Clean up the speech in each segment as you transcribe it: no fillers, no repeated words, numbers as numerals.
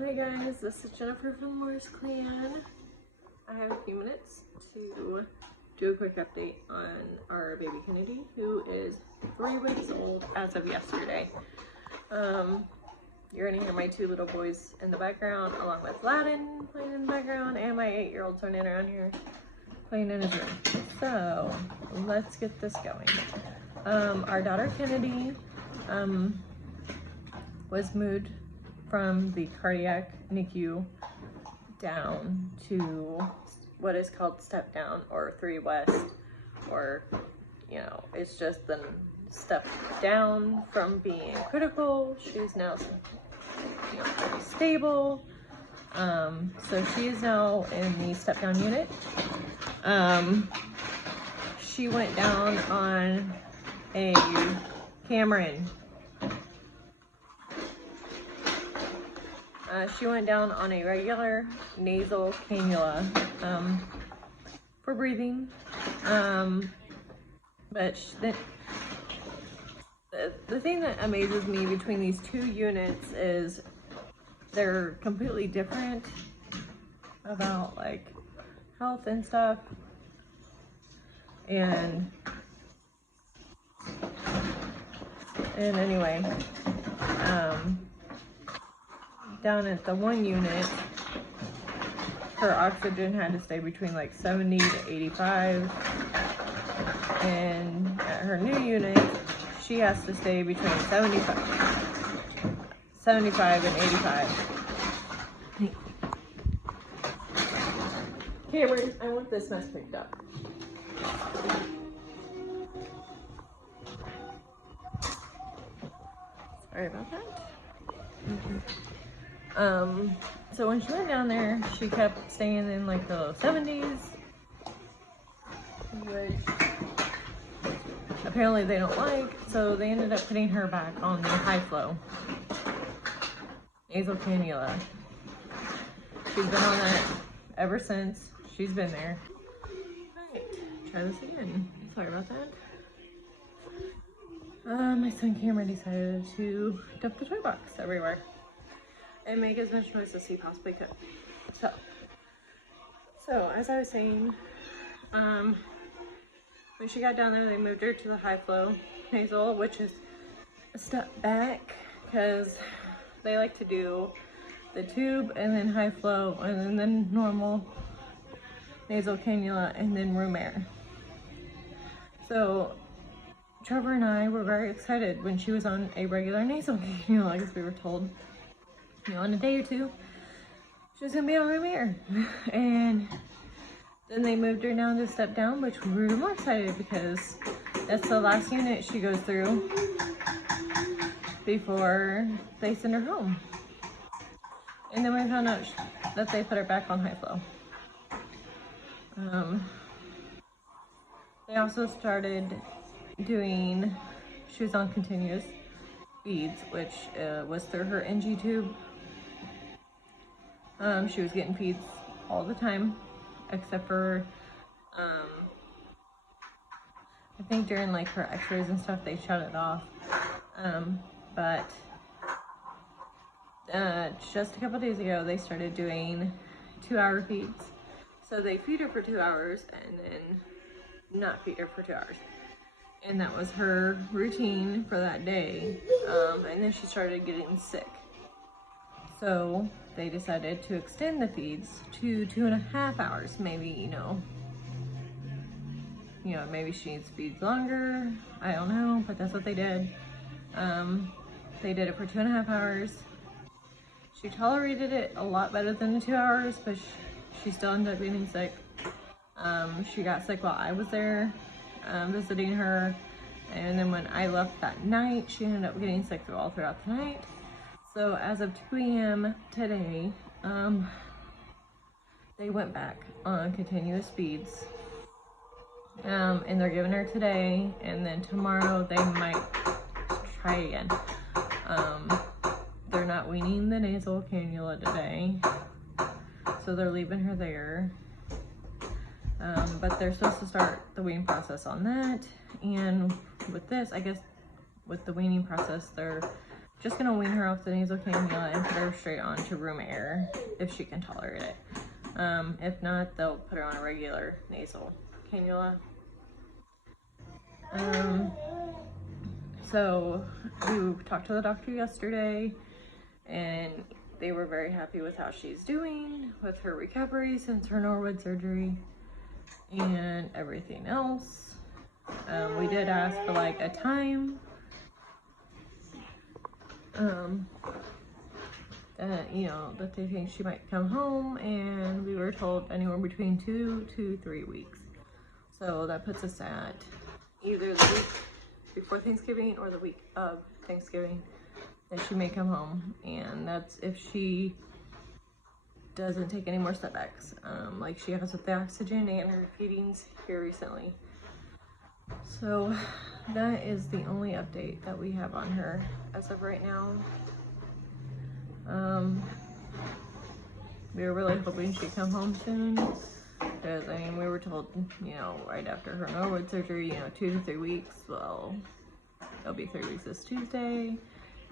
Hi guys, this is Jennifer from Moore's Clan. I have a few minutes to do a quick update on our baby Kennedy, who is 3 weeks old as of yesterday. You're gonna hear my 2 little boys in the background, along with Ladin playing in the background, and my 8-year-old running around here playing in his room. So let's get this going. Our daughter Kennedy was moved from the cardiac NICU down to what is called step down, or 3 West, or it's just the step down from being critical. She's now pretty stable. So she is now in the step down unit. She went down on a Cameron. She went down on a regular nasal cannula for breathing, but the thing that amazes me between these 2 units is they're completely different about like health and stuff. And anyway, down at the 1 unit, her oxygen had to stay between like 70 to 85, and at her new unit she has to stay between 75 and 85. Cameron, I want this mess picked up. Sorry about that. So when she went down there, she kept staying in like the low 70s, which apparently they don't like, so they ended up putting her back on the high flow nasal cannula. She's been on that ever since she's been there. Alright, try this again. Sorry about that. My son Cameron decided to dump the toy box everywhere and make as much noise as he possibly could. So as I was saying, when she got down there, they moved her to the high flow nasal, which is a step back because they like to do the tube and then high flow and then normal nasal cannula and then room air. So Trevor and I were very excited when she was on a regular nasal cannula, because we were told, in a day or 2, she was gonna be on room air. And then they moved her down to step down, which we were more excited because that's the last unit she goes through before they send her home. And then we found out that they put her back on high flow. They also started doing, she was on continuous feeds, which was through her NG tube. She was getting feeds all the time, except for I think during like her x-rays and stuff they shut it off. But just a couple days ago they started doing 2-hour feeds. So they feed her for 2 hours and then not feed her for 2 hours. And that was her routine for that day. And then she started getting sick. So they decided to extend the feeds to 2.5 hours. Maybe, maybe she needs feeds longer. I don't know, but that's what they did. They did it for 2.5 hours. She tolerated it a lot better than the 2 hours, but she still ended up getting sick. She got sick while I was there visiting her, and then when I left that night, she ended up getting sick all throughout the night. So as of 2 a.m. today, they went back on continuous feeds, and they're giving her today, and then tomorrow they might try again. They're not weaning the nasal cannula today, so they're leaving her there. But they're supposed to start the weaning process on that. And with this, I guess with the weaning process, they're just gonna wean her off the nasal cannula and put her straight onto room air if she can tolerate it. If not, they'll put her on a regular nasal cannula. So we talked to the doctor yesterday, and they were very happy with how she's doing with her recovery since her Norwood surgery and everything else. We did ask for like a time that, you know, that they think she might come home, and we were told anywhere between 2 to 3 weeks. So that puts us at either the week before Thanksgiving or the week of Thanksgiving that she may come home, and that's if she doesn't take any more setbacks, like she has with the oxygen and her feedings here recently. So that is the only update that we have on her as of right now. We were really hoping she'd come home soon, because I mean, we were told, you know, right after her Norwood surgery, you know, 2 to 3 weeks. Well, it'll be 3 weeks this Tuesday,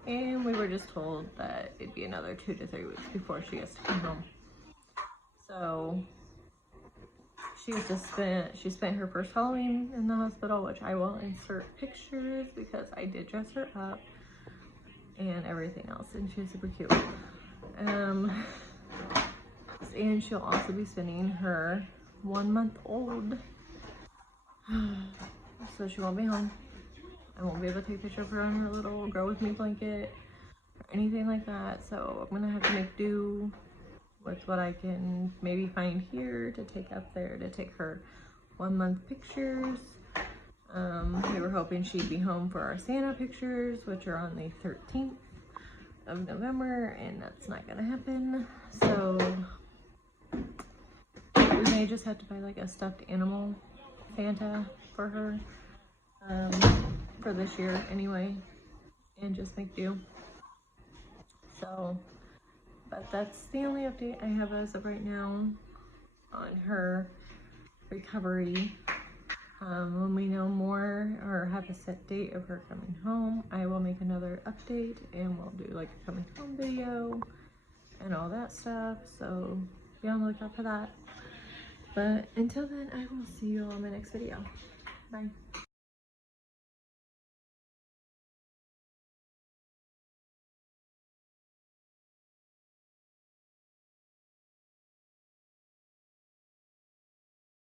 and we were just told that it'd be another 2 to 3 weeks before she gets to come home. So she spent her first Halloween in the hospital, which I will insert pictures because I did dress her up and everything else, and she's super cute. And she'll also be spending her 1-month-old, so she won't be home. I won't be able to take a picture of her on her little grow with me blanket or anything like that, so I'm gonna have to make do with what I can maybe find here to take up there to take her 1-month pictures. We were hoping she'd be home for our Santa pictures, which are on the 13th of November, and that's not gonna happen. So we may just have to buy like a stuffed animal Santa for her for this year anyway, and just make do. So, but that's the only update I have as of right now on her recovery. When we know more or have a set date of her coming home, I will make another update, and we'll do like a coming home video and all that stuff, so be on the lookout for that. But until then, I will see you all in my next video. Bye.